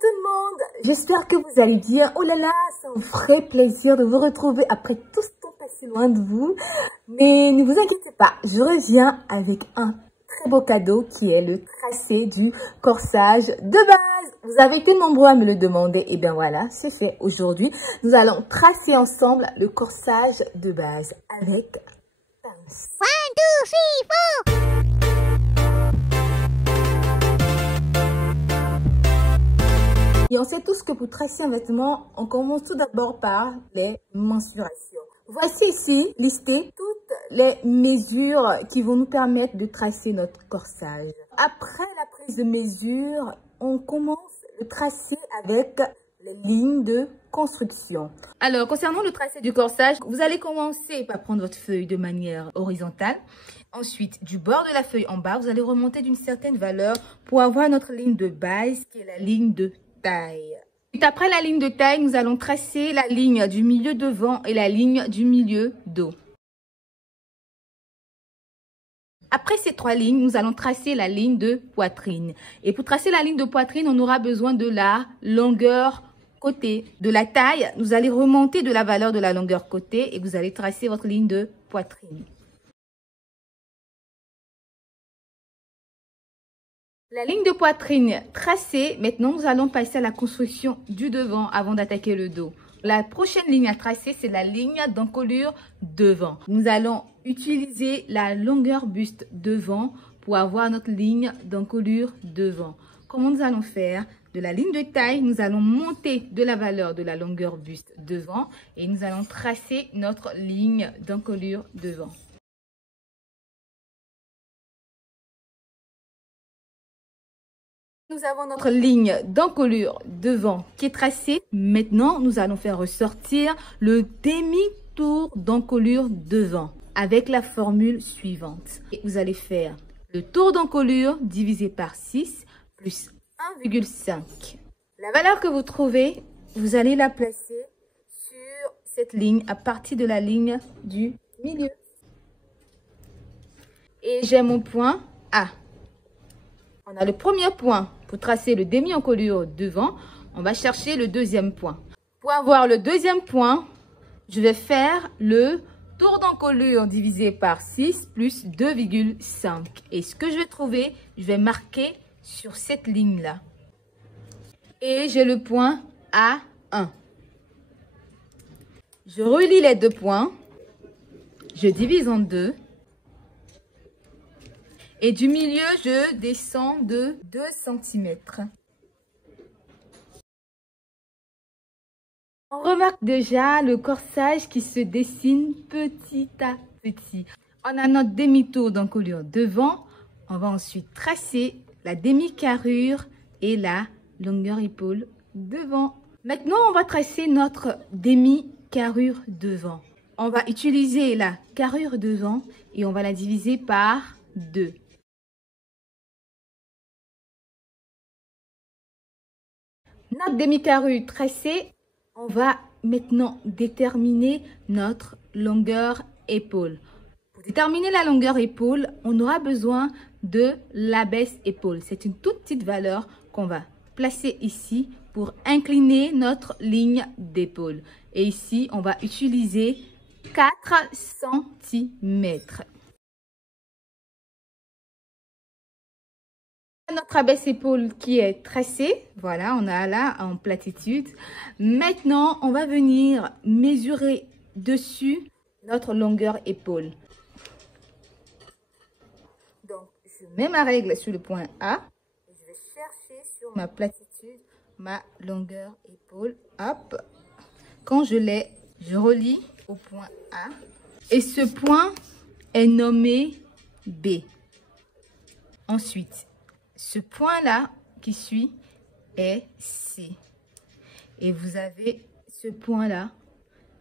tout le monde, j'espère que vous allez bien. Oh là là, c'est un vrai plaisir de vous retrouver après tout ce temps passé loin de vous. Mais ne vous inquiétez pas, je reviens avec un très beau cadeau qui est le tracé du corsage de base. Vous avez été nombreux à me le demander, et bien voilà, c'est fait. Aujourd'hui, nous allons tracer ensemble le corsage de base avec pince. 1, 2, 3, 4. Et on sait tous que pour tracer un vêtement, on commence tout d'abord par les mensurations. Voici ici listées toutes les mesures qui vont nous permettre de tracer notre corsage. Après la prise de mesure, on commence le tracé avec les lignes de construction. Alors, concernant le tracé du corsage, vous allez commencer par prendre votre feuille de manière horizontale. Ensuite, du bord de la feuille en bas, vous allez remonter d'une certaine valeur pour avoir notre ligne de base qui est la ligne de taille. Et après la ligne de taille, nous allons tracer la ligne du milieu devant et la ligne du milieu dos. Après ces trois lignes, nous allons tracer la ligne de poitrine. Et pour tracer la ligne de poitrine, on aura besoin de la longueur côté. De la taille, vous allez remonter de la valeur de la longueur côté et vous allez tracer votre ligne de poitrine. La ligne de poitrine tracée, maintenant nous allons passer à la construction du devant avant d'attaquer le dos. La prochaine ligne à tracer, c'est la ligne d'encolure devant. Nous allons utiliser la longueur buste devant pour avoir notre ligne d'encolure devant. Comment nous allons faire? De la ligne de taille, nous allons monter de la valeur de la longueur buste devant et nous allons tracer notre ligne d'encolure devant. Nous avons notre ligne d'encolure devant qui est tracée. Maintenant, nous allons faire ressortir le demi-tour d'encolure devant avec la formule suivante. Et vous allez faire le tour d'encolure divisé par 6 plus 1,5. La valeur que vous trouvez, vous allez la placer sur cette ligne à partir de la ligne du milieu. Et j'ai mon point A. On a le premier point pour tracer le demi-encolure devant. On va chercher le deuxième point. Pour avoir le deuxième point, je vais faire le tour d'encolure divisé par 6 plus 2,5. Et ce que je vais trouver, je vais marquer sur cette ligne-là. Et j'ai le point A1. Je relie les deux points. Je divise en deux. Et du milieu, je descends de 2 cm. On remarque déjà le corsage qui se dessine petit à petit. On a notre demi-tour d'encolure devant. On va ensuite tracer la demi-carrure et la longueur épaule devant. Maintenant, on va tracer notre demi-carrure devant. On va utiliser la carrure devant et on va la diviser par 2. Notre demi-carrure tracée, on va maintenant déterminer notre longueur épaule. Pour déterminer la longueur épaule, on aura besoin de l'abaisse épaule. C'est une toute petite valeur qu'on va placer ici pour incliner notre ligne d'épaule. Et ici, on va utiliser 4 cm. Notre abaisse-épaule qui est tracée, voilà, on a là en platitude. Maintenant, on va venir mesurer dessus notre longueur épaule. Donc, je mets ma règle sur le point A. Et je vais chercher sur ma platitude ma longueur épaule. Hop. Quand je l'ai, je relie au point A. Et ce point est nommé B. Ensuite, ce point-là qui suit est C. Et vous avez ce point-là,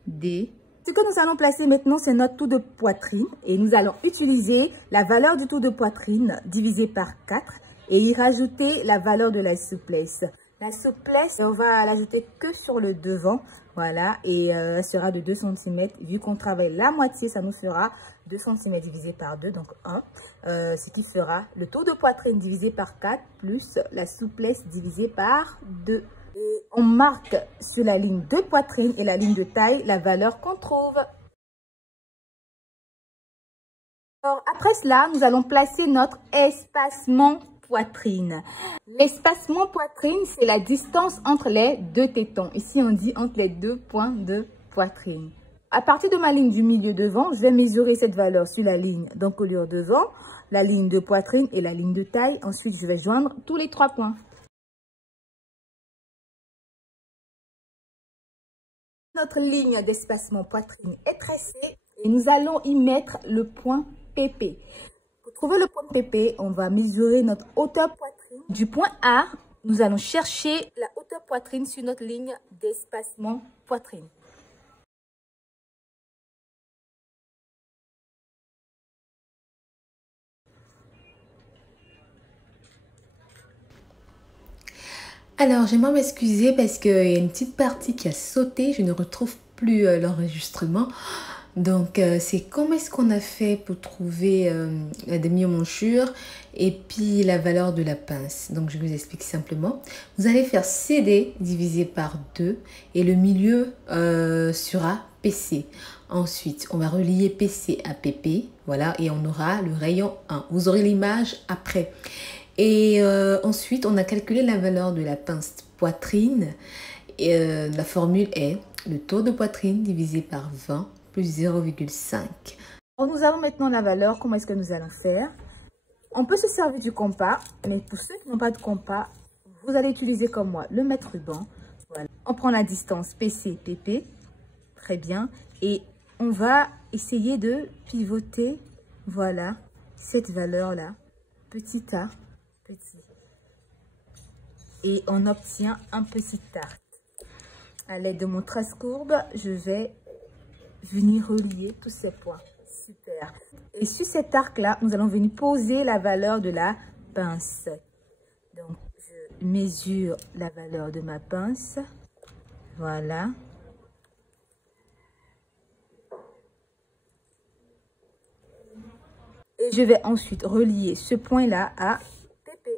D. Ce que nous allons placer maintenant, c'est notre tour de poitrine. Et nous allons utiliser la valeur du tour de poitrine divisé par 4 et y rajouter la valeur de la souplesse. La souplesse, on va l'ajouter que sur le devant. Voilà, et elle sera de 2 cm. Vu qu'on travaille la moitié, ça nous fera 2 cm divisé par 2, donc 1. Ce qui fera le tour de poitrine divisé par 4 plus la souplesse divisée par 2. Et on marque sur la ligne de poitrine et la ligne de taille la valeur qu'on trouve. Alors, après cela, nous allons placer notre espacement poitrine. L'espacement poitrine, c'est la distance entre les deux tétons. Ici, on dit entre les 2 points de poitrine. À partir de ma ligne du milieu devant, je vais mesurer cette valeur sur la ligne d'encolure devant, la ligne de poitrine et la ligne de taille. Ensuite, je vais joindre tous les 3 points. Notre ligne d'espacement poitrine est tracée et nous allons y mettre le point PP. Pour trouver le point PP, on va mesurer notre hauteur poitrine. Du point A, nous allons chercher la hauteur poitrine sur notre ligne d'espacement poitrine. Alors, j'aimerais m'excuser parce qu'il y a une petite partie qui a sauté. Je ne retrouve plus l'enregistrement. Donc, c'est comment est-ce qu'on a fait pour trouver la demi-emmanchure et puis la valeur de la pince. Donc, je vous explique simplement. Vous allez faire CD divisé par 2 et le milieu sera PC. Ensuite, on va relier PC à PP. Voilà, et on aura le rayon 1. Vous aurez l'image après. Et ensuite, on a calculé la valeur de la pince poitrine. Et la formule est le tour de poitrine divisé par 20 plus 0,5. Nous avons maintenant la valeur. Comment est-ce que nous allons faire? On peut se servir du compas, mais pour ceux qui n'ont pas de compas, vous allez utiliser comme moi le mètre ruban. Voilà. On prend la distance PC-PP. Très bien. Et on va essayer de pivoter, voilà, cette valeur-là, petit a, petit. Et on obtient un petit arc. À l'aide de mon trace courbe, je vais venir relier tous ces points. Super. Et sur cet arc-là, nous allons venir poser la valeur de la pince. Donc, je mesure la valeur de ma pince. Voilà. Et je vais ensuite relier ce point-là à PP.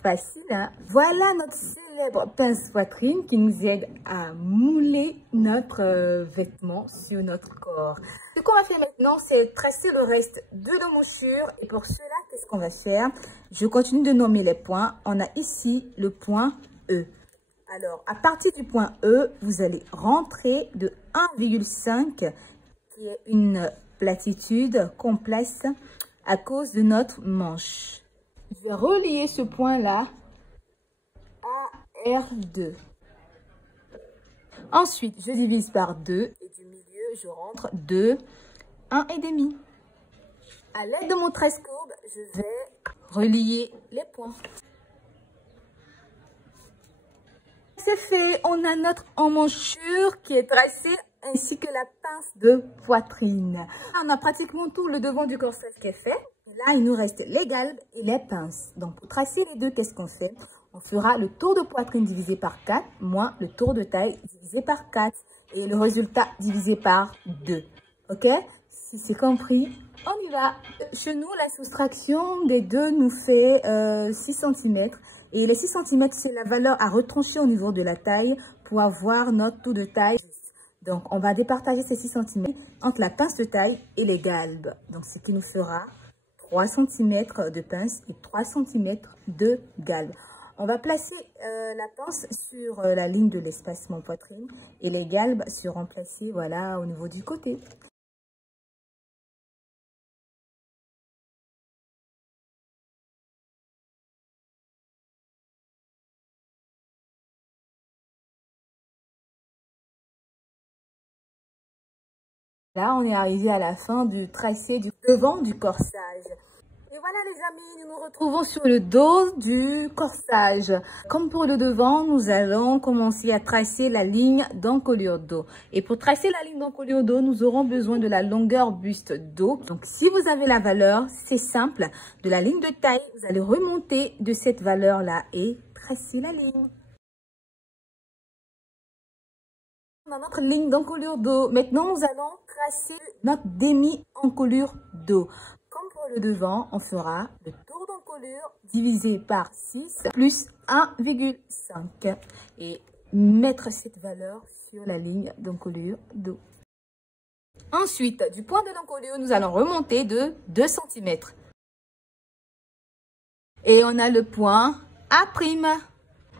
Facile, hein? Voilà notre célèbre pince poitrine qui nous aide à mouler notre vêtement sur notre corps. Ce qu'on va faire maintenant, c'est tracer le reste de l'emmanchure. Et pour cela, qu'est-ce qu'on va faire? Je continue de nommer les points. On a ici le point E. Alors, à partir du point E, vous allez rentrer de 1,5 qui est une platitude qu'on place à cause de notre manche. Je vais relier ce point-là à R2. Ensuite, je divise par 2 et du milieu, je rentre 2, 1,5. À l'aide de mon trace courbe, je vais relier les points. C'est fait, on a notre emmanchure qui est tracée ainsi que la pince de poitrine. On a pratiquement tout le devant du corsage qui est fait. Et là, il nous reste les galbes et les pinces. Donc, pour tracer les deux, qu'est-ce qu'on fait? On fera le tour de poitrine divisé par 4 moins le tour de taille divisé par 4 et le résultat divisé par 2. Ok? Si c'est compris, on y va. Chez nous, la soustraction des deux nous fait 6 cm. Et les 6 cm, c'est la valeur à retrancher au niveau de la taille pour avoir notre tour de taille. Donc, on va départager ces 6 cm entre la pince de taille et les galbes. Donc, ce qui nous fera 3 cm de pince et 3 cm de galbe. On va placer la pince sur la ligne de l'espacement poitrine et les galbes seront placées, voilà, au niveau du côté. Là, on est arrivé à la fin du tracé du devant du corsage. Et voilà les amis, nous nous retrouvons sur le dos du corsage. Comme pour le devant, nous allons commencer à tracer la ligne d'encolure dos. Et pour tracer la ligne d'encolure dos, nous aurons besoin de la longueur buste dos. Donc si vous avez la valeur, c'est simple. De la ligne de taille, vous allez remonter de cette valeur-là et tracer la ligne. On a notre ligne d'encolure d'eau. Maintenant, nous allons tracer notre demi-encolure d'eau. Comme pour le devant, on fera le tour d'encolure divisé par 6 plus 1,5 et mettre cette valeur sur la ligne d'encolure d'eau. Ensuite, du point de l'encolure, nous allons remonter de 2 cm. Et on a le point A'.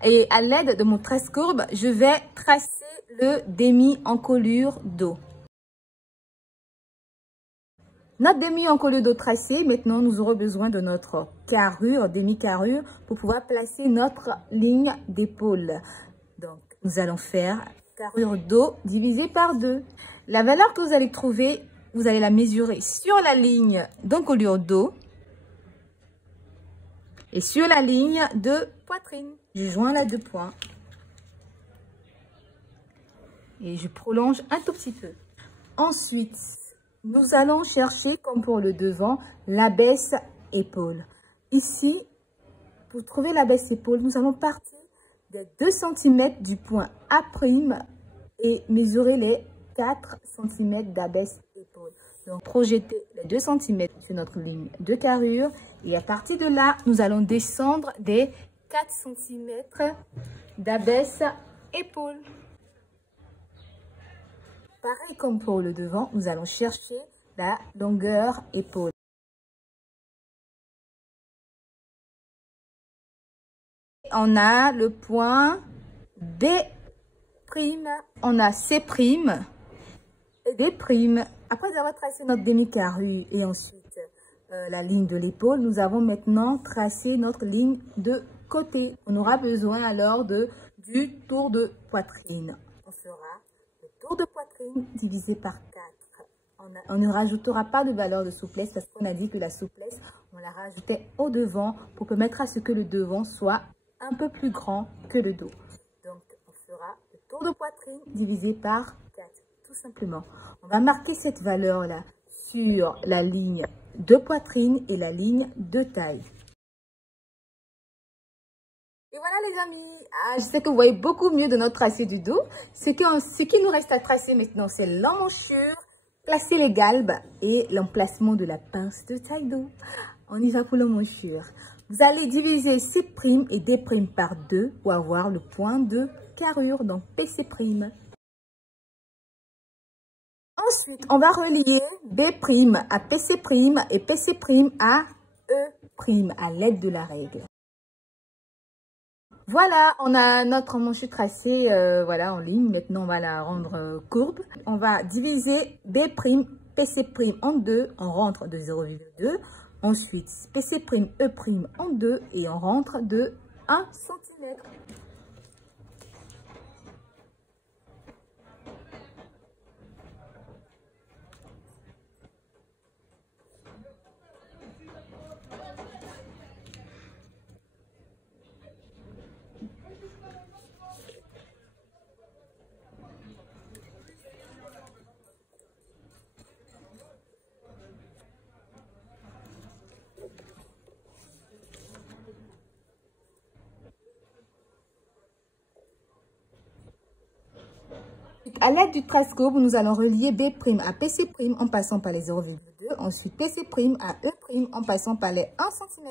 Et à l'aide de mon trace-courbe, je vais tracer le demi-encolure d'eau. Notre demi-encolure d'eau tracée, maintenant nous aurons besoin de notre carrure, demi-carrure, pour pouvoir placer notre ligne d'épaule. Donc, nous allons faire carrure d'eau divisée par 2. La valeur que vous allez trouver, vous allez la mesurer sur la ligne d'encolure d'eau et sur la ligne de poitrine. Je joins les 2 points. Et je prolonge un tout petit peu. Ensuite, nous allons chercher, comme pour le devant, l'abaisse épaule. Ici, pour trouver l'abaisse épaule, nous allons partir de 2 cm du point A' et mesurer les 4 cm d'abaisse épaule. Donc, projeter les 2 cm sur notre ligne de carrure. Et à partir de là, nous allons descendre des 4 cm d'abaisse épaule. Pareil comme pour le devant, nous allons chercher la longueur épaule. On a le point B', on a C' et D'. Après avoir tracé notre demi-carrure et ensuite la ligne de l'épaule, nous avons maintenant tracé notre ligne de côté. On aura besoin alors du tour de poitrine. On fera le tour de poitrine divisé par 4. On ne rajoutera pas de valeur de souplesse parce qu'on a dit que la souplesse, on la rajoutait au devant pour permettre à ce que le devant soit un peu plus grand que le dos. Donc, on fera le tour de poitrine divisé par 4, tout simplement. On va marquer cette valeur-là sur la ligne de poitrine et la ligne de taille. Et voilà les amis, je sais que vous voyez beaucoup mieux de notre tracé du dos. Ce qui nous reste à tracer maintenant, c'est l'emmanchure, placer les galbes et l'emplacement de la pince de taille d'eau. On y va pour l'emmanchure. Vous allez diviser C' et D' par 2 pour avoir le point de carrure, donc PC'. Ensuite, on va relier B' à PC' et PC' à E' à l'aide de la règle. Voilà, on a notre emmanchure tracée voilà, en ligne. Maintenant, on va la rendre courbe. On va diviser B', PC' en 2. On rentre de 0,2. Ensuite, PC', E' en 2 et on rentre de 1 cm. À l'aide du trace-courbe, nous allons relier B' à PC' en passant par les 0,2. Ensuite, PC' à E' en passant par les 1 cm.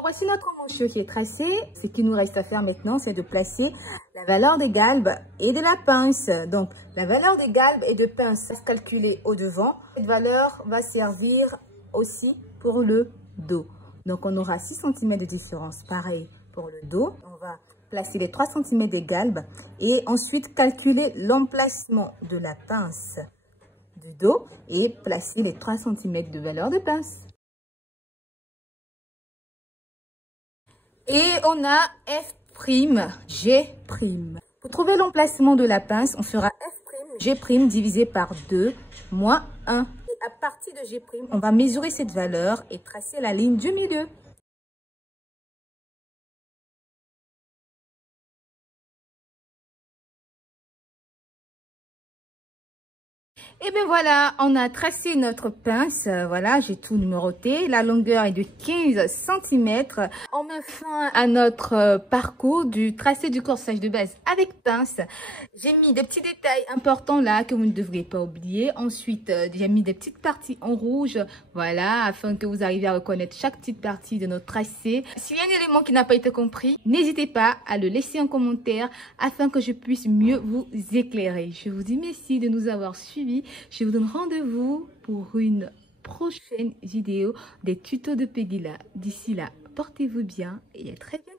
Voici notre emmanchure qui est tracée. Ce qu'il nous reste à faire maintenant, c'est de placer la valeur des galbes et de la pince. Donc, la valeur des galbes et de pince va se calculer au devant. Cette valeur va servir aussi pour le dos. Donc, on aura 6 cm de différence. Pareil pour le dos. On va placer les 3 cm des galbes et ensuite calculer l'emplacement de la pince du dos et placer les 3 cm de valeur de pince. Et on a F', G'. Pour trouver l'emplacement de la pince, on fera F', G' divisé par 2 moins 1. Et à partir de G', on va mesurer cette valeur et tracer la ligne du milieu. Et bien voilà, on a tracé notre pince. Voilà, j'ai tout numéroté. La longueur est de 15 cm. On met fin à notre parcours du tracé du corsage de base avec pince. J'ai mis des petits détails importants là que vous ne devriez pas oublier. Ensuite, j'ai mis des petites parties en rouge. Voilà, afin que vous arriviez à reconnaître chaque petite partie de notre tracé. S'il y a un élément qui n'a pas été compris, n'hésitez pas à le laisser en commentaire afin que je puisse mieux vous éclairer. Je vous dis merci de nous avoir suivis. Je vous donne rendez-vous pour une prochaine vidéo des tutos de Pegila. D'ici là, portez-vous bien et à très bientôt.